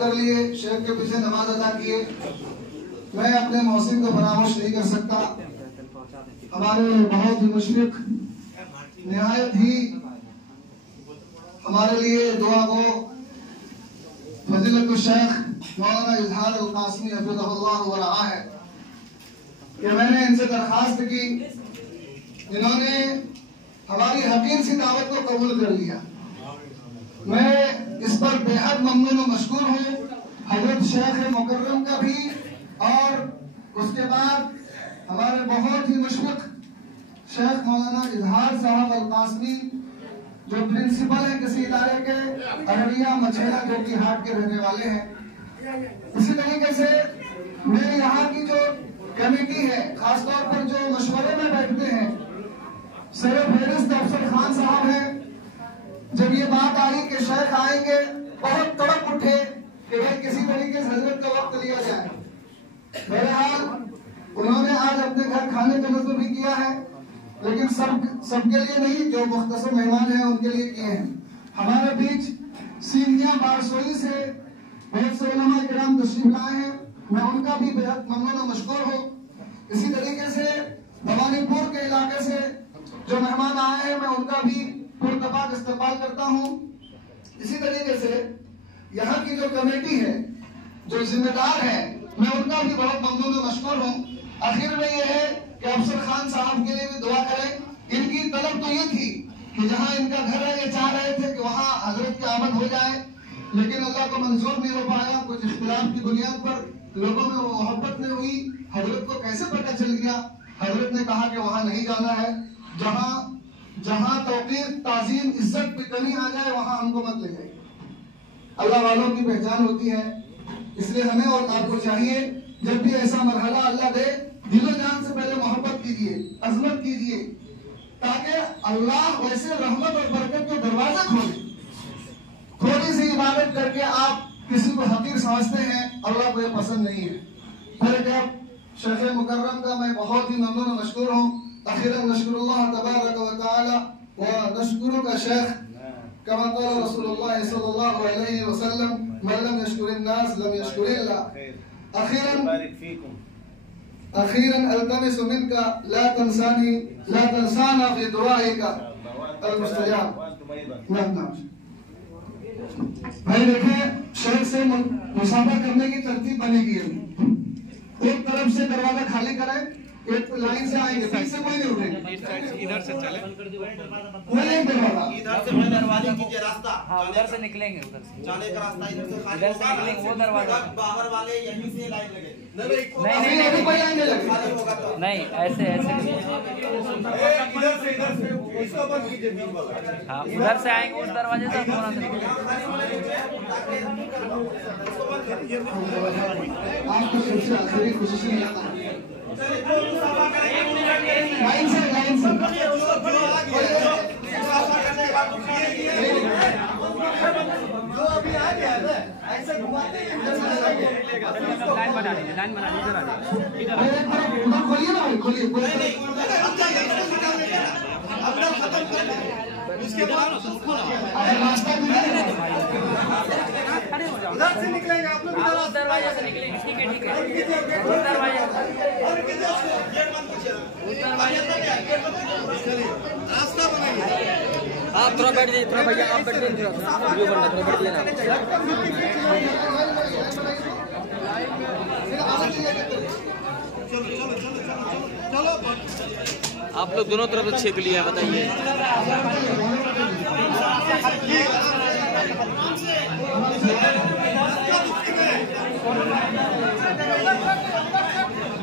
کر لیے، شیخ کے پیچھے نماز ادا کیے. میں اپنے محسن کو فراموش نہیں کر سکتا. ہمارے بہت ہی مشرق، نہایت ہی ہمارے لیے دعا گو فضیلت الشیخ مولانا اظہار القاسمی حفظہ اللہ ورعاہ ہے کہ میں نے ان سے درخواست کی. انہوں نے ہماری حقیر سی دعوت کو قبول کر لیا. میں اس پر بے حد ممنون و مشکور ہوں حضرت شیخ مکرم کا بھی، اور اس کے بعد ہمارے بہت ہی مشفق شیخ مولانا اظہار صاحب القاسمی جو پرنسپل ہیں کسی ادارے کے، ارڑیا مچھیرا جو کہ ہاٹ کے رہنے والے ہیں. اسی طریقے سے میرے یہاں کی جو کمیٹی ہے، خاص طور پر جو مشورے میں بیٹھتے ہیں، سر فہرست افسر خان صاحب ہیں. جب یہ بات آئی کہ شیخ آئیں گے، بہت تڑپ اٹھے کہ کسی طریقے سے حضرت کا وقت لیا جائے. بہرحال انہوں نے آج اپنے گھر کھانے کا نظر بھی کیا ہے، لیکن سب کے لیے نہیں، جو مختصر مہمان ہیں ان کے لیے کیے ہیں. ہمارے بیچ سینیا بارسوئی سے بہت سے علماء کرام تشریف لائے ہیں، میں ان کا بھی بہت ممنون و مشکور ہوں. اسی طریقے سے بھوانی پور کے علاقے سے جو مہمان آئے ہیں، میں ان کا بھی پرتپاک استقبال کرتا ہوں. اسی طریقے سے یہاں کی جو کمیٹی ہے، جو ذمہ دار ہے، میں ان کا بھی بہت ممنون و مشکور ہوں. آخر میں یہ ہے کہ افسر خان صاحب کے لیے بھی دعا کریں. ان کی طلب تو یہ تھی کہ جہاں ان کا گھر ہے، یہ چاہ رہے تھے کہ وہاں حضرت کی آمد ہو جائے، لیکن اللہ کو منظور نہیں ہو پایا. کچھ اختلاف کی بنیاد پر لوگوں میں وہ محبت نہیں ہوئی. حضرت کو کیسے پتہ چل گیا؟ حضرت نے کہا کہ وہاں نہیں جانا ہے، جہاں توقیر، تعظیم، عزت پہ کمی آ جائے وہاں ہم کو مت لے جائے. اللہ والوں کی پہچان ہوتی ہے. اس لیے ہمیں اور آپ کو چاہیے جب بھی ایسا مرحلہ اللہ دے، دل و جان سے پہلے محبت کیجئے، عظمت کیجئے، تاکہ اللہ ویسے رحمت اور برکت کے دروازے کھولے. تھوڑی سی عبادت کر کے آپ کسی کو حقیر سمجھتے ہیں، اللہ کو یہ پسند نہیں ہے. پھر جب شیخ مکرم کا میں بہت ہی ممنون و مشکور ہوں. اخیراً نشکر اللہ تبارک و تعالی ونشکرک شیخ كما قال رسول الله صلى الله عليه وسلم من لم يشكر الناس لم يشكر الله. أخيرا ألتمس منك لا تنسانا في دعائك المستجاب. نعم بھائی دیکھیں، شیخ سے مصافحہ کرنے کی ترتیب بنے گی. ایک طرف سے دروازہ خالی کریں، ایک لائن سے آئیں گے، بیچ سے کوئی نہیں اٹھے گا. ادھر سے چلیں، ادھر سے دروازے کیجئے راستہ. ہاں ادھر سے نکلیں گے، ادھر سے جانے کا راستہ ادھر سے خالی ہوگا. وہ دروازہ باہر والے یہیں سے لائن لگے. نہیں ایسے ادھر سے اس کو بند کیجئے. ہاں ادھر سے آئیں گے اس دروازے سے. آپ کو سب سے آخری کوشش نہیں آتا. لائن سے جو ابھی آ گیا ہے ایسے گھماتے ہیں. لائن بنا لیجیے، لائن بنا لیجیے. کھولیے نا، کھولیے. اس کے بعد ادھر سے نکلیں گے آپ لوگ، دروازے سے نکلیں گے. ٹھیک ہے ٹھیک ہے. راستہ بنائیے. آپ تھوڑا بیٹھ جائیے، تھوڑا بھیا آپ بیٹھ جائیے، تھوڑا ویڈیو بننا، تھوڑا بیٹھ جائیے. آپ لوگ دونوں طرف چھیک لیے ہیں، بتائیے.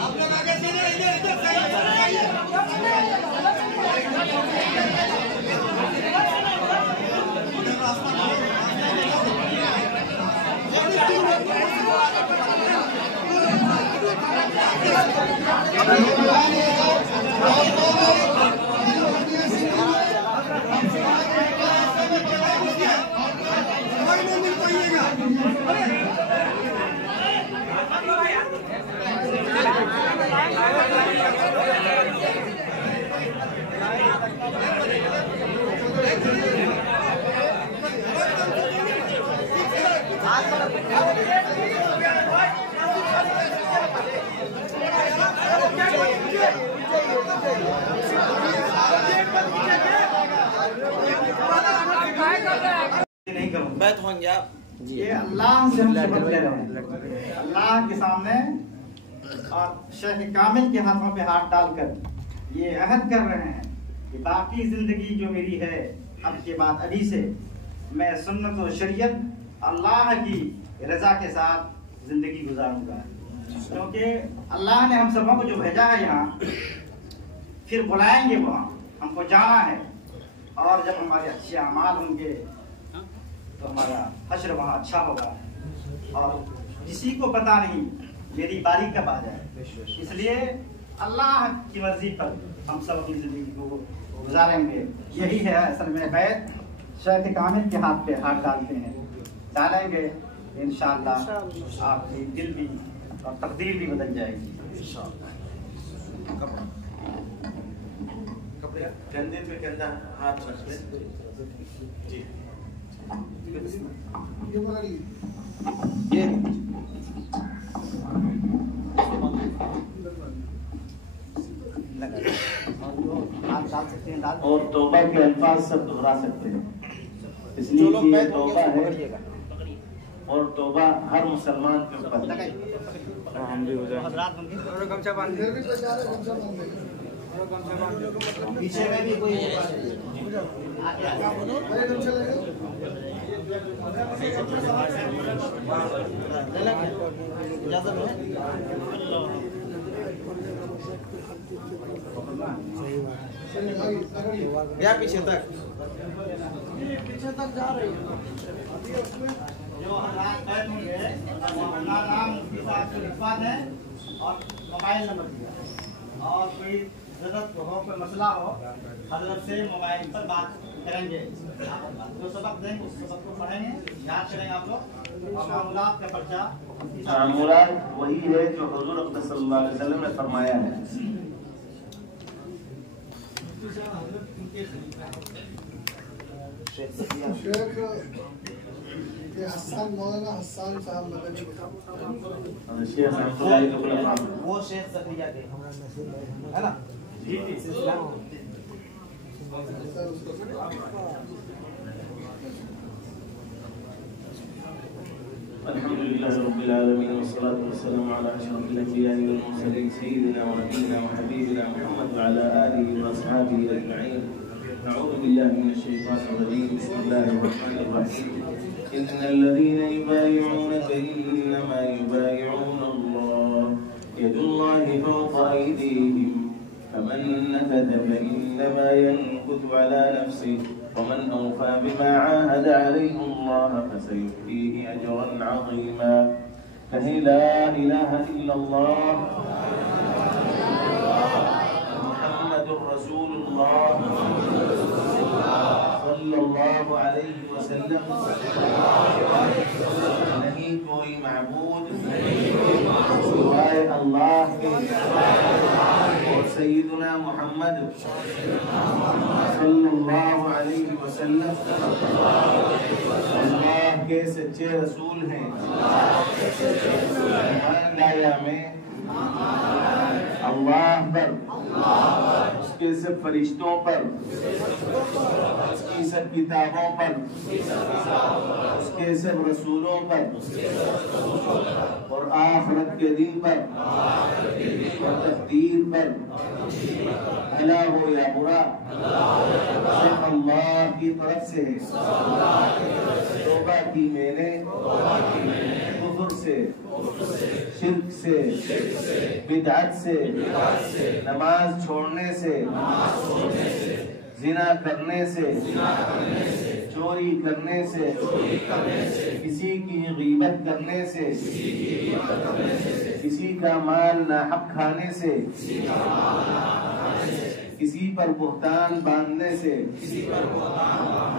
آپ لوگ آگے سے آپ یہ اللہ سے ہم سبق لے رہے ہیں، اللہ کے سامنے اور شیخ کامل کے ہاتھوں پہ ہاتھ ڈال کر یہ عہد کر رہے ہیں کہ باقی زندگی جو میری ہے اب کے بعد ابھی سے میں سنت و شریعت اللہ کی رضا کے ساتھ زندگی گزاروں گا، کیونکہ اللہ نے ہم سبوں کو جو بھیجا ہے یہاں پھر بلائیں گے وہاں، ہم کو جانا ہے، اور جب ہمارے اچھے اعمال ہوں گے تو ہمارا حشر وہاں اچھا ہوگا، اور کسی کو پتا نہیں میری باری کب آ جائے، اس لیے اللہ کی مرضی پر ہم سب اپنی زندگی کو گزاریں گے۔ یہی ہے اصل میں بیعت، شیخ کامل کے ہاتھ پہ ہاتھ ڈالتے ہیں، ڈالیں گے انشاءاللہ آپ کی دل بھی اور تقدیر بھی بدل جائے گی۔ کندھے پہ کندھا ہاتھ رکھ لیں جی۔ اور توبہ کے الفاظ سب دہرا سکتے ہیں، اس لیے کہ یہ توبہ ہے اور توبہ ہر مسلمان کے اوپر پیچھے میں بھی کوئی پیچھے تک جا رہی جو حضرات بیٹھ ہوں گے اپنا نام اس کے ساتھ لکھوا دیں اور موبائل نمبر دیا، اور کوئی ضرورت ہو، کوئی مسئلہ ہو، حضرت سے موبائل پر بات کریں گے، جو سبق دیں گے اس سبق کو پڑھیں گے، یاد کریں آپ لوگ، اور معمولات کا پرچہ معمولات وہی ہے جو حضور اقدس صلی اللہ علیہ وسلم نے فرمایا ہے۔ شیخ حسان مولانا حسان صاحب مدنی وہ شیخ زکریا کے ہے نا، الحمد لله رب العالمين والصلاة والسلام على أشرف الأنبياء والمرسلين سيدنا ونبينا وحبيبنا محمد وعلى آله وأصحابه أجمعين. نعوذ بالله من الشيطان الرجيم. بسم الله الرحمن الرحيم. إن الذين يبايعونك إنما يبايعون الله يد الله فوق أيديهم فمن نكث فإنما ينكث على نفسه ومن أوفى بما عاهد عليه الله فسيؤتيه أجرا عظيما. فهي لا إله إلا الله محمد رسول الله صلی اللہ علیہ وسلم، نہیں کوئی معبود سوائے اللہ کے، اور سیدنا محمد صلی اللہ علیہ وسلم اللہ کے سچے رسول ہیں۔ ایمان لایا میں اللہ پر، اس کے سب فرشتوں پر، اس کی سب کتابوں پر، اس کے سب رسولوں پر، اور آخرت کے دن پر، اور تقدیر پر، بھلا ہو یا برا صرف اللہ کی طرف سے ہے۔ توبہ کی میں نے کفر سے، شرک سے، بدعت سے، نماز چھوڑنے سے، زنا کرنے سے، چوری کرنے سے، کسی کی غیبت کرنے سے، کسی کا مال ناحق کھانے سے، کسی پر بہتان باندھنے سے،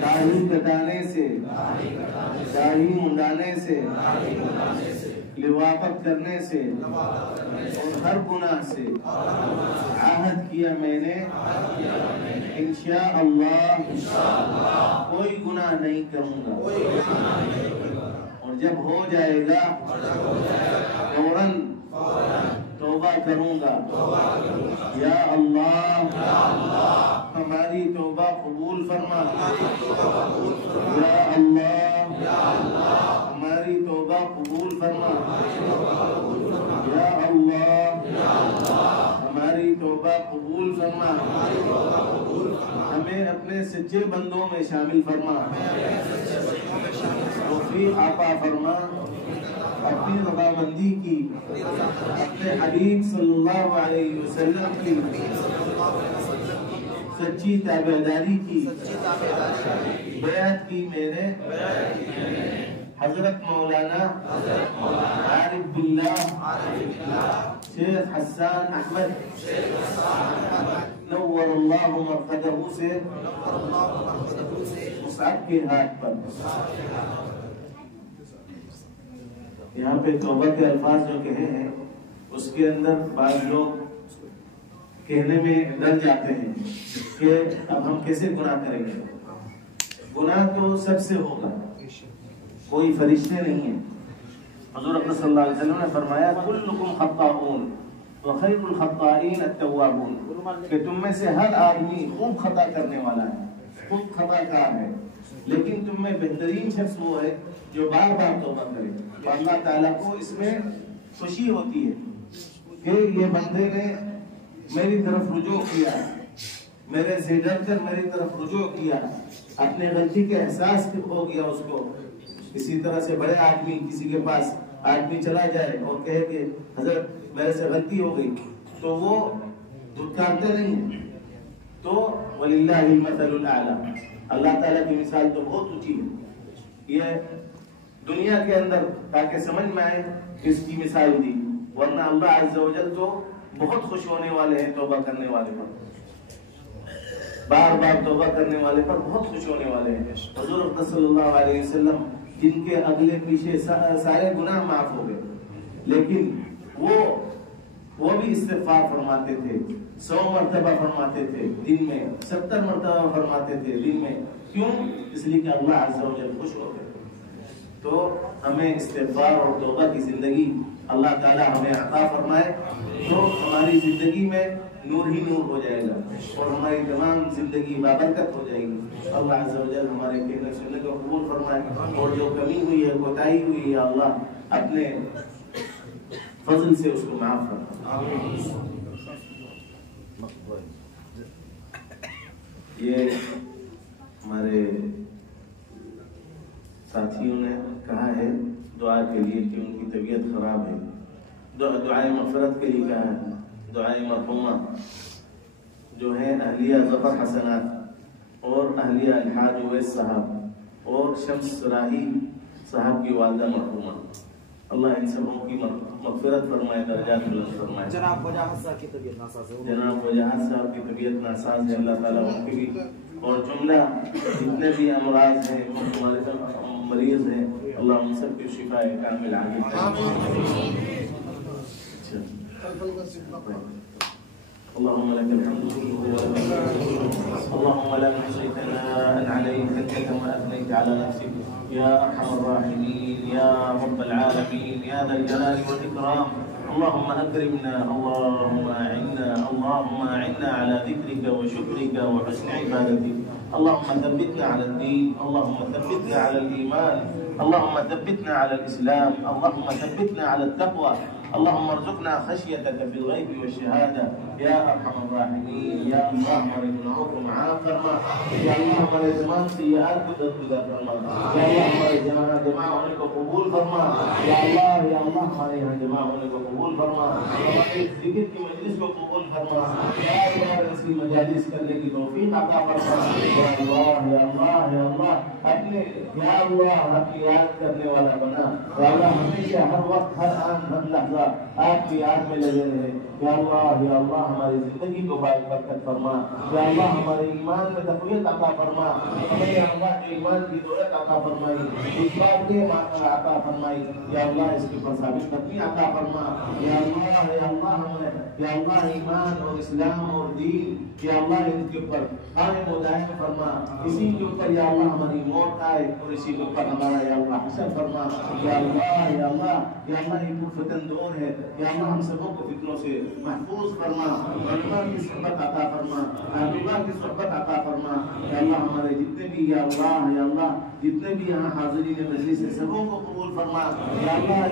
داڑھی کٹانے سے، داڑھی منڈانے سے، لواطت کرنے سے، اور ہر گناہ سے عہد کیا میں نے انشاءاللہ کوئی گناہ نہیں کروں گا، اور جب ہو جائے گا فوراً توبہ کروں گا. یا اللہ ہماری توبہ قبول فرما. یا اللہ ہماری توبہ قبول فرما. یا اللہ ہماری توبہ قبول فرما. ہمیں اپنے سچے بندوں میں شامل فرما. توفیق عطا فرما اپنی رضامندی کی، اپنے حبیب صلی اللہ علیہ وسلم کی سچی تابعداری کی بیعت کی. میرے حضرت مولانا عارف باللہ شیخ حسان احمد نور اللہ مرقدہ سے مصعب کے ہاتھ پر. یہاں پہ توبہ کے الفاظ جو کہے ہیں اس کے اندر بعض لوگ کہنے میں ڈر جاتے ہیں کہ اب ہم کیسے گناہ کریں گے. گناہ تو سب سے ہوگا، کوئی فرشتے نہیں ہیں. حضور اکرم صلی اللہ علیہ وسلم نے فرمایا کلکم خطاؤون وخیر الخطائین التوابون، کہ تم میں سے ہر آدمی خوب خطا کرنے والا ہے، خوب خطا کار ہے، لیکن تم میں بہترین شخص وہ ہے جو بار بار توبہ کرے. تو اللہ تعالیٰ کو اس میں خوشی ہوتی ہے کہ یہ بندے نے میری طرف رجوع کیا، میرے سے ڈر کر میری طرف رجوع کیا، اپنے غلطی کے احساس ہو گیا اس کو. اسی طرح سے بڑے آدمی کسی کے پاس آدمی چلا جائے اور کہے کہ حضرت میرے سے غلطی ہو گئی تو وہ دھتکارتے نہیں ہیں. تو وَلِلَّهِ الْمَثَلُ الْأَعْلَى، اللہ تعالیٰ کی مثال تو بہت اونچی ہے. یہ دنیا کے اندر تاکہ سمجھ میں آئے اس کی مثال دی، ورنہ اللہ عز و جل تو بہت خوش ہونے والے ہیں توبہ کرنے والے پر، بار بار توبہ کرنے والے پر بہت خوش ہونے والے ہیں. حضور صلی اللہ علیہ وسلم جن کے اگلے پیچھے سارے گناہ معاف ہو گئے، لیکن وہ بھی استغفار فرماتے تھے، 100 مرتبہ فرماتے تھے دن میں، 70 مرتبہ فرماتے تھے دن میں. کیوں؟ اس لیے کہ اللہ عز و جل خوش ہو گئے. تو ہمیں استغفار اور توبہ کی زندگی اللہ تعالیٰ ہمیں عطا فرمائے تو ہماری زندگی میں نور ہی نور ہو جائے گا اور ہماری تمام زندگی بابرکت ہو جائے گی. اللہ عز و جل ہمارے کہنے سننے کو قبول فرمائے اور جو کمی ہوئی ہے، کوتاہی ہوئی ہے، اللہ اپنے فضل سے اس کو معاف فرمائے. یہ ہمارے ساتھیوں نے کہا ہے دعا کے لیے کہ ان کی طبیعت خراب ہے، دعائے مغفرت کے لیے کہا ہے. دعائے مرحومہ جو ہیں اہلیہ ظفر حسنات اور اہلیہ الحاج اویس صاحب اور شمس راہی صاحب کی والدہ مرحومہ، اللہ ان سبوں کی مغفرت فرمائے، درجات بلند فرمائے. جناب وجاہت صاحب کی طبیعت ناساز ہے، جناب وجاہت صاحب کی طبیعت ناساز ہے، اللہ تعالیٰ ان کی بھی اور جملہ جتنے بھی امراض ہیں ہمارے مریض ہیں اللہ ان سب کی شفا کامل عاجل. اللهم لك الحمد كله اللهم لا نحصي ثناء عليك انت كما اثنيت على نفسك يا ارحم الراحمين يا رب العالمين يا ذا الجلال والاكرام. اللهم اكرمنا، اللهم اعنا، اللهم اعنا على ذكرك وشكرك وحسن عبادتك. اللهم ثبتنا على الدين، اللهم ثبتنا على الايمان، اللهم ثبتنا على الاسلام، اللهم ثبتنا على التقوى. اللهم ارزقنا خشيتك في الغيب والشهادة يا أرحم الراحمين. يا الله ہمارے گناہوں کو معاف فرما، یا اللہ ہمارے تمام سیئات کو درگزر فرما، یا اللہ ہمارے جمع ہونے کو قبول فرما، یا اللہ ہمارے یہاں جمع ہونے کو قبول فرما، ہمارے ذکر کی مجلس کو قبول فرما، یا اللہ اس کی مجالس کرنے کی توفیق عطا فرما. یا اللہ اپنے یا اللہ آپ کی یاد کرنے والا بنا، یا اللہ ہمیشہ ہمیشہ ہر وقت ہر آن ہر لحظہ آپ کی یاد میں لگے رہے. یا اللہ ہماری زندگی کو برکت فرما. یا اللہ ہمارے ایمان میں تقویت عطا فرما. ہمیں یا اللہ کے ایمان کی دولت عطا فرمائی, اس بات کے عطا فرمائی. یا اللہ اس کے پر ثابت قدمی عطا فرما. یا اللہ ہمیں یا اللہ ایمان اور اسلام اور دین یا اللہ ان کے اوپر قائم و دائم فرما. اسی کے اوپر یا اللہ ہماری موت آئے اور اسی کے اوپر ہمارا یا اللہ حشر فرما. یا اللہ یہ فتن دور ہے. یا اللہ ہم سبوں کو فتنوں سے محفوظ فرما. علماء کی صحبت عطا فرما. اللہ کی صحبت عطا فرما. یا اللہ ہمارے جتنے بھی یا اللہ جتنے بھی یہاں حاضرین مجلس ہیں سبوں کو قبول فرما.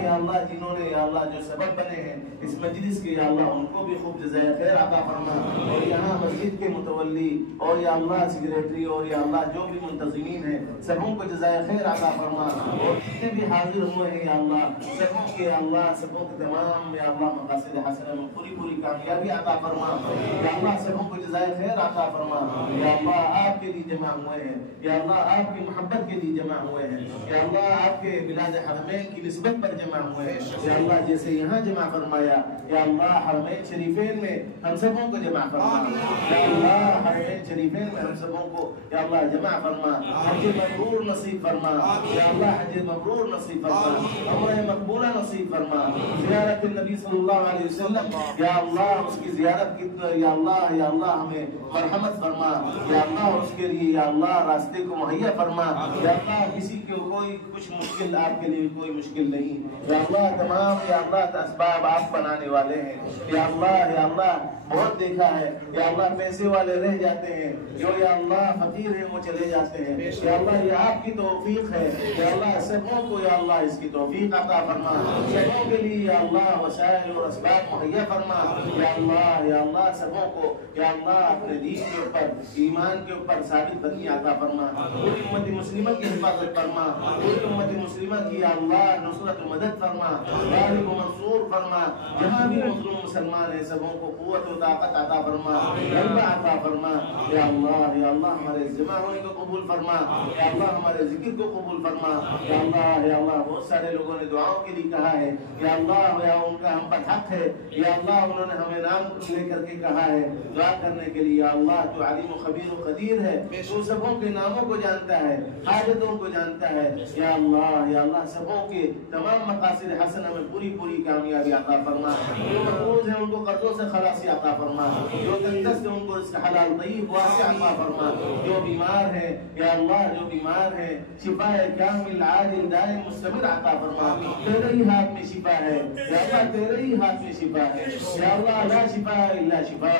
یا اللہ جنہوں نے یا اللہ جو سبب بنے ہیں اس مجلس کے یا اللہ ان کو بھی خوب جزائے خیر عطا فرما. اور یہاں مسجد کے متولی اور یا اللہ سیکریٹری اور یا اللہ جو بھی منتظمین ہیں سبوں کو جزائے خیر عطا فرما. اور جتنے بھی حاضر ہوئے ہیں یا اللہ سبوں کے یا اللہ سبوں کے تمام یا اللہ مقاصد حسنہ میں پوری کامیابی عطا فرما. یا اللہ سبوں کو جزائے خیر عطا فرما. یا اللہ آپ کے لیے جمع ہوئے ہیں. یا اللہ آپ کی محبت کے لیے جمع ہوئے ہیں. یا اللہ آپ کے بلاد حرمین کی نسبت پر جمع ہوئے ہیں. یا اللہ جیسے یہاں جمع فرمایا یا اللہ حرمین شریفین میں ہم سبوں کو جمع فرما. یا اللہ حرمین شریفین میں ہم سبوں کو یا اللہ جمع فرما. حج مبرور نصیب فرما. یا اللہ حج مبرور نصیب فرما. عمرہ مقبولہ نصیب فرما. زیارت النبی صلی اللہ علیہ وسلم یا اللہ اس کی زیارت کی یا اللہ ہمیں مرحمت فرما. یا اللہ اس کے لیے یا اللہ راستے کو مہیا فرما. یا اللہ کسی کو کوئی کچھ مشکل آپ کے لیے کوئی مشکل نہیں. یا اللہ تمام یا اللہ اسباب آپ بنانے والے ہیں. یا اللہ بہت دیکھا ہے یا اللہ پیسے والے رہ جاتے ہیں جو یا اللہ فقیر ہیں وہ چلے جاتے ہیں. یا اللہ یہ آپ کی توفیق ہے. یا اللہ سبوں کو یا اللہ اس کی توفیق عطا فرما. سبوں کے لیے یا اللہ وسائل اور اسباب مہیا فرما. یا اللہ سبوں کو یا اللہ اپنے دین کے اوپر ایمان کے اوپر ثابت قدمی عطا فرما. پوری امت مسلمہ کی حفاظت فرما. پوری امت مسلمہ کی یا اللہ نصرت و مدد فرما. غالب و منصور فرما. جہاں بھی مظلوم مسلمان ہیں سبوں کو قوت و طاقت عطا فرما. غلبہ عطا فرما. یا اللہ ہمارے جمع ہونے کو قبول فرما. یا اللہ ہمارے ذکر کو قبول فرما. یا اللہ بہت سارے لوگوں نے دعاؤں کے لیے کہا ہے. یا اللہ ان کا ہم پر حق ہے. یا اللہ انہوں نے ہمیں نام لے کر کے کہا ہے دعا کرنے کے لیے. یا اللہ تو علیم و خبیر و قدیر ہے. تو سبوں کے ناموں کو جانتا ہے حاجتوں کو جانتا ہے. یا اللہ سبوں کے تمام مقاصد حسنہ میں پوری کامیابی عطا فرما. جو مقروض ہیں ان کو قرضوں سے خلاصی عطا فرما. جو تندرست ہیں ان کو رزق حلال طیب واسع عطا فرما. جو بیمار ہیں یا اللہ جو بیمار ہیں شفا کامل عاجل دائم مستمر عطا فرما. تیرے ہی ہاتھ میں شفا ہے. یا اللہ تیرے ہی ہاتھ میں شفا ہے. یا اللہ لا شفاء الا شفاء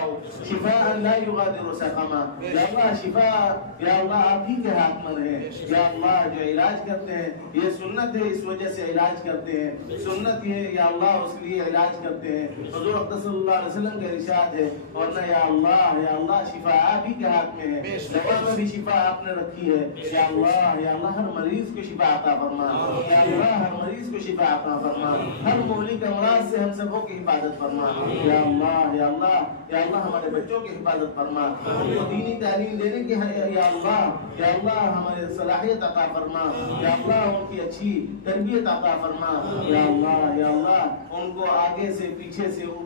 شفاء لا یغادر سقما. یا اللہ شفا یا اللہ آپ ہی کے ہاتھ میں ہے. یا اللہ جو علاج کرتے ہیں یہ سنت ہے اس وجہ سے علاج کرتے ہیں. سنت یہ یا اللہ اس لیے علاج کرتے ہیں. حضور صلی اللہ علیہ وسلم کا ارشاد ہے. ورنہ یا اللہ شفا آپ ہی کے ہاتھ میں ہے. دوا میں بھی شفا آپ نے رکھی ہے. یا اللہ ہر مریض کو شفا عطا فرما. یا اللہ ہر مریض کو شفا عطا فرما. ہر مہلک امراض سے ہم سبوں کی حفاظت فرما. یا اللہ ہمارے بچوں کی حفاظت فرما. ان کو دینی تعلیم دینے کی یا اللہ ہمارے صلاحیت عطا فرما. یا اللہ ان کی اچھی تربیت عطا فرما. یا اللہ ان کو آگے سے پیچھے سے اوپر